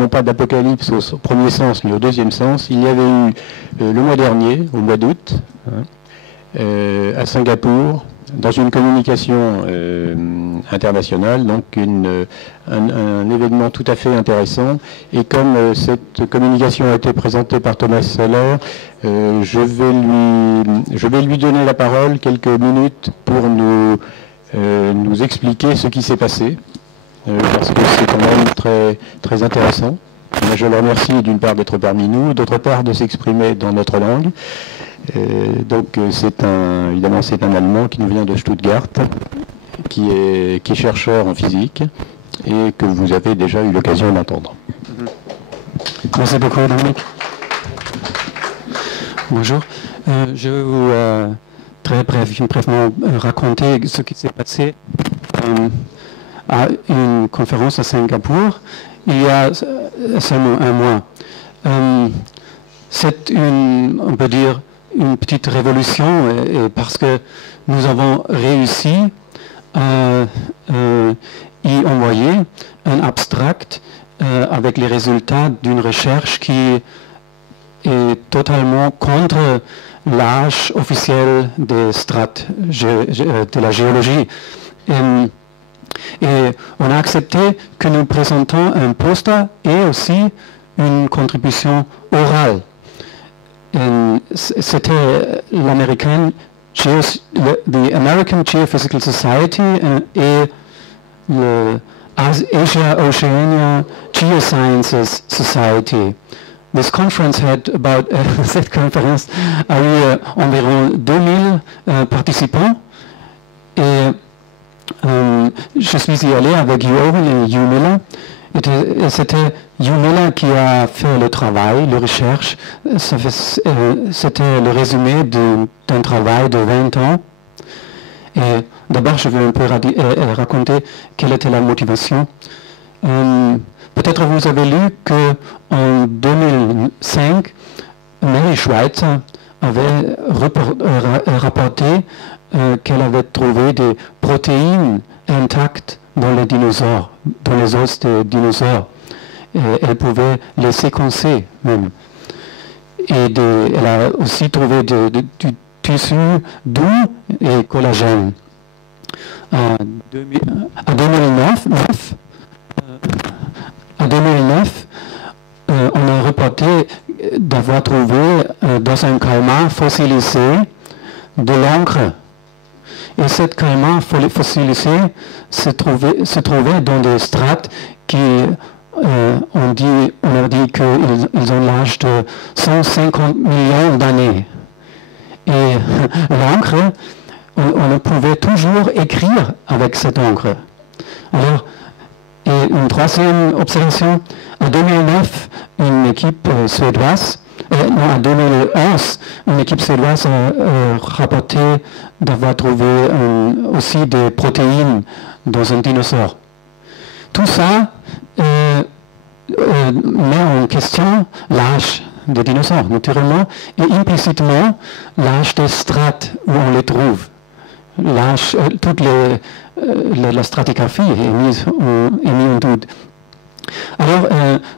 non pas d'apocalypse au premier sens, mais au deuxième sens. Il y avait eu le mois dernier, au mois d'août, à Singapour, dans une communication internationale, donc un événement tout à fait intéressant. Et comme cette communication a été présentée par Thomas Seller, je vais lui donner la parole quelques minutes pour nous expliquer ce qui s'est passé, parce que c'est quand même très, très intéressant. Je le remercie d'une part d'être parmi nous, d'autre part de s'exprimer dans notre langue. Donc évidemment c'est un Allemand qui nous vient de Stuttgart, qui est chercheur en physique et que vous avez déjà eu l'occasion d'entendre. Merci beaucoup, Dominique. Bonjour. Je vais vous très brièvement raconter ce qui s'est passé à une conférence à Singapour il y a seulement un mois. C'est on peut dire, une petite révolution parce que nous avons réussi à y envoyer un abstract avec les résultats d'une recherche qui est totalement contre l'âge officiel des strates de la géologie. Et on a accepté que nous présentons un poster et aussi une contribution orale. C'était the American Geophysical Society et le Asia Oceania Geosciences Society. This conference had about, cette conférence a eu environ 2000 participants et je suis y allé avec Johan et Yumila. Et c'était Yumila qui a fait le travail, la recherche. C'était le résumé d'un travail de 20 ans. Et d'abord, je vais un peu raconter quelle était la motivation. Peut-être vous avez lu qu'en 2005, Mary Schweitzer avait rapporté qu'elle avait trouvé des protéines intactes dans les dinosaures, dans les os des dinosaures. Et elle pouvait les séquencer même. Et elle a aussi trouvé du tissu doux et collagène. En 2009, on a reporté d'avoir trouvé dans un calmar fossilisé de l'encre. Et cette calmar fossilisé se trouvait dans des strates qui, on a dit qu'ils ont l'âge de 150 millions d'années. Et l'encre, on pouvait toujours écrire avec cette encre. Alors, et une troisième observation, en 2009, une équipe suédoise, en 2011, une équipe suédoise a rapporté d'avoir trouvé aussi des protéines dans un dinosaure. Tout ça met en question l'âge des dinosaures, naturellement, et implicitement l'âge des strates où on les trouve. Toute la stratigraphie est mise en doute. Alors,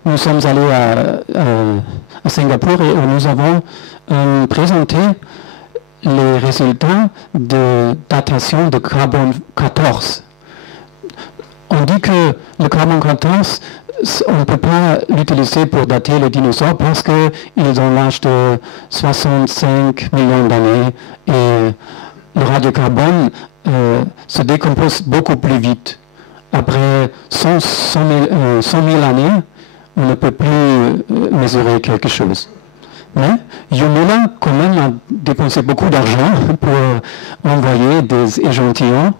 nous sommes allés à Singapour et nous avons présenté les résultats de datation de carbone 14. On dit que le carbone 14, on ne peut pas l'utiliser pour dater les dinosaures parce qu'ils ont l'âge de 65 millions d'années et le radiocarbone se décompose beaucoup plus vite. Après 100 000 années, on ne peut plus mesurer quelque chose. Mais Yumila, quand même, a dépensé beaucoup d'argent pour envoyer des échantillons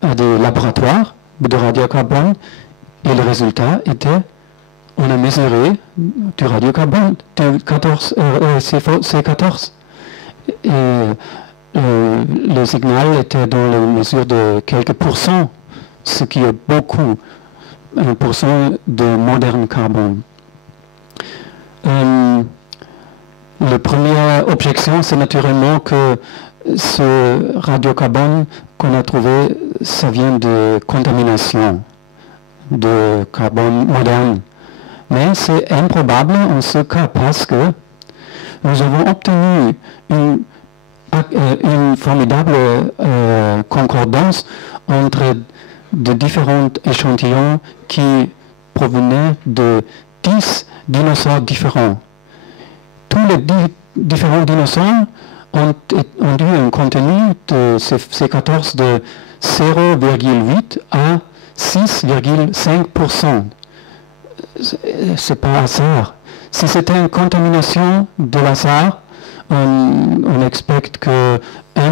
à des laboratoires de radiocarbone. Et le résultat était, on a mesuré du radiocarbone, C14. Et le signal était dans la mesure de quelques pourcents, ce qui est beaucoup, 1% de moderne carbone. La première objection, c'est naturellement que ce radiocarbone qu'on a trouvé, ça vient de contamination de carbone moderne. Mais c'est improbable en ce cas parce que nous avons obtenu une formidable concordance entre de différents échantillons qui provenaient de 10 dinosaures différents. Tous les différents dinosaures ont eu un contenu de C14 de 0,8 à 6,5%. C'est pas hasard. Si c'était une contamination de hasard, on expecte qu'un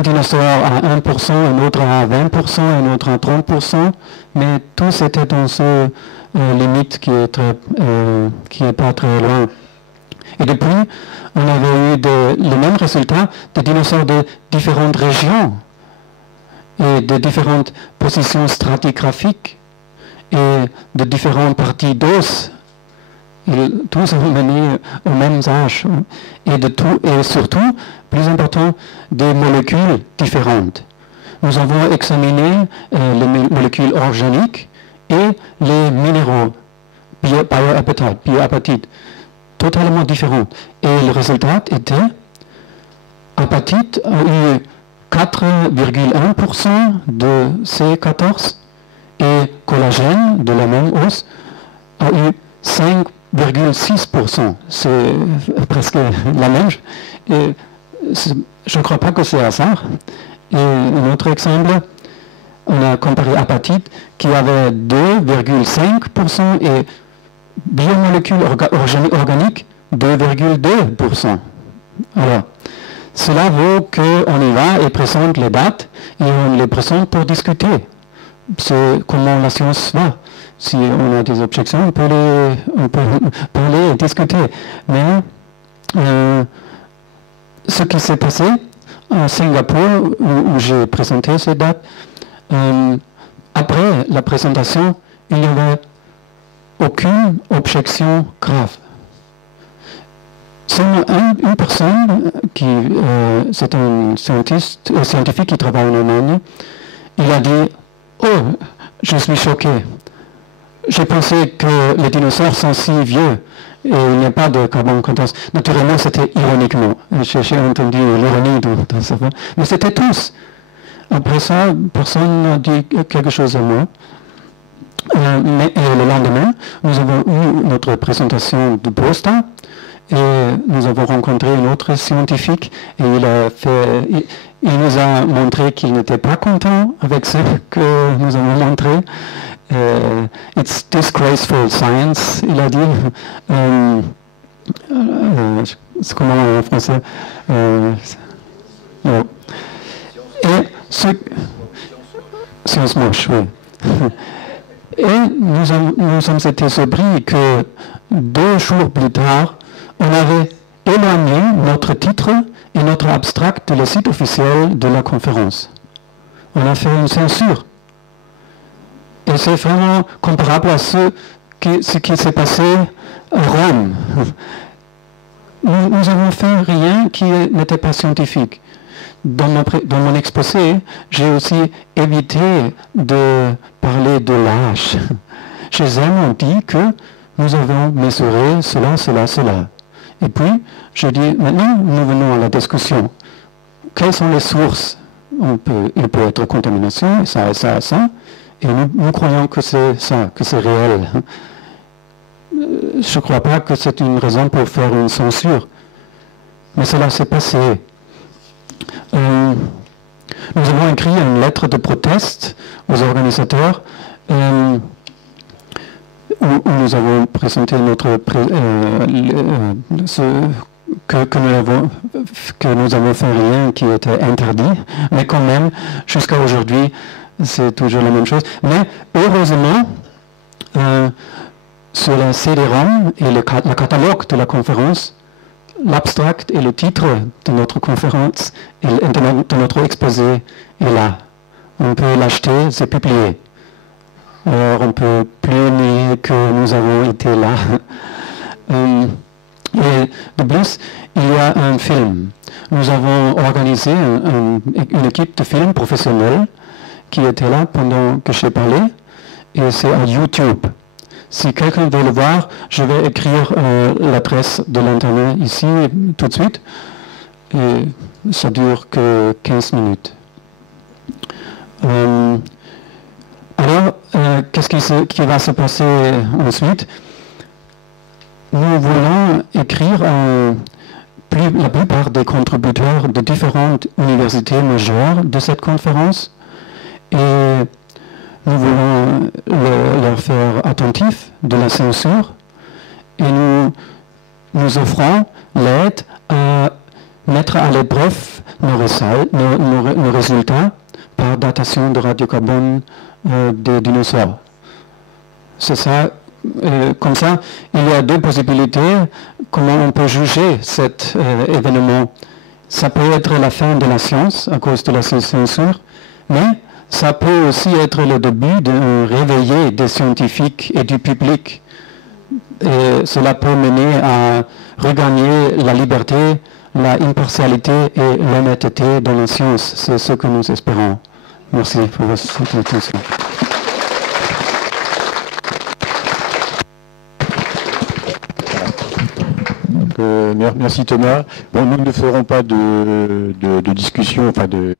dinosaure à 1%, un autre à 20%, un autre à 30%, mais tous étaient dans ce limite qui est pas très loin. Et depuis, on avait eu le même résultat de dinosaures de différentes régions et de différentes positions stratigraphiques et de différentes parties d'os. Tous ont mené au même âge et surtout, plus important, des molécules différentes. Nous avons examiné les molécules organiques et les minéraux, bioapatite, totalement différents. Et le résultat était, apatite a eu 4,1% de C14 et collagène de la même os a eu 5,6%. C'est presque la même. Et je ne crois pas que c'est hasard. Et un autre exemple, on a comparé apatite qui avait 2,5% et biomolécules organiques 2,2%. Alors, cela vaut qu'on y va et présente les dates et on les présente pour discuter. C'est comment la science va. Si on a des objections, on peut les discuter. Mais ce qui s'est passé à Singapour, où j'ai présenté ces dates, après la présentation, il n'y avait aucune objection grave. Seulement une personne, c'est un scientifique qui travaille en Allemagne, il a dit « Oh, je suis choqué. J'ai pensé que les dinosaures sont si vieux et il n'y a pas de carbone 14. » Naturellement, c'était ironiquement. J'ai entendu l'ironie dans ça. Mais c'était tous. Après ça, personne n'a dit quelque chose à moi. Mais le lendemain, nous avons eu notre présentation de Brosta et nous avons rencontré un autre scientifique et il nous a montré qu'il n'était pas content avec ce que nous avons montré. It's disgraceful science, il a dit. C'est comment en français? Non. Et science moche, oui. Et nous sommes été surpris que 2 jours plus tard, on avait éloigné notre titre et notre abstract de le site officiel de la conférence. On a fait une censure. Et c'est vraiment comparable à ce qui s'est passé à Rome. Nous avons fait rien qui n'était pas scientifique. Dans mon exposé, j'ai aussi évité de parler de l'âge. J'ai seulement dit que nous avons mesuré cela. Et puis, je dis, maintenant, nous venons à la discussion. Quelles sont les sources? Il peut être contamination, ça. Et nous croyons que c'est ça, que c'est réel. Je ne crois pas que c'est une raison pour faire une censure. Mais cela s'est passé. Nous avons écrit une lettre de proteste aux organisateurs où nous avons présenté que nous avons fait rien qui était interdit, mais quand même, jusqu'à aujourd'hui, c'est toujours la même chose. Mais heureusement, sur la CD-ROM et le catalogue de la conférence, l'abstract et le titre de notre conférence et de notre exposé est là. On peut l'acheter, c'est publié. Alors on ne peut plus nier que nous avons été là. Et de plus, il y a un film. Nous avons organisé une équipe de films professionnels qui était là pendant que j'ai parlé, et c'est à YouTube. Si quelqu'un veut le voir, je vais écrire l'adresse de l'internet ici tout de suite. Et ça dure que 15 minutes. Alors, qu'est-ce qui va se passer ensuite? Nous voulons écrire la plupart des contributeurs de différentes universités majeures de cette conférence et nous voulons leur faire attentifs de la censure et nous offrons l'aide à mettre à l'épreuve nos résultats par datation de radiocarbone des dinosaures. C'est ça. Comme ça, il y a deux possibilités. Comment on peut juger cet événement? Ça peut être la fin de la science à cause de la censure, mais ça peut aussi être le début d'un réveil des scientifiques et du public. Et cela peut mener à regagner la liberté, la impartialité et l'honnêteté dans la science. C'est ce que nous espérons. Merci pour votre attention. Merci Thomas. Bon, nous ne ferons pas de discussion, enfin de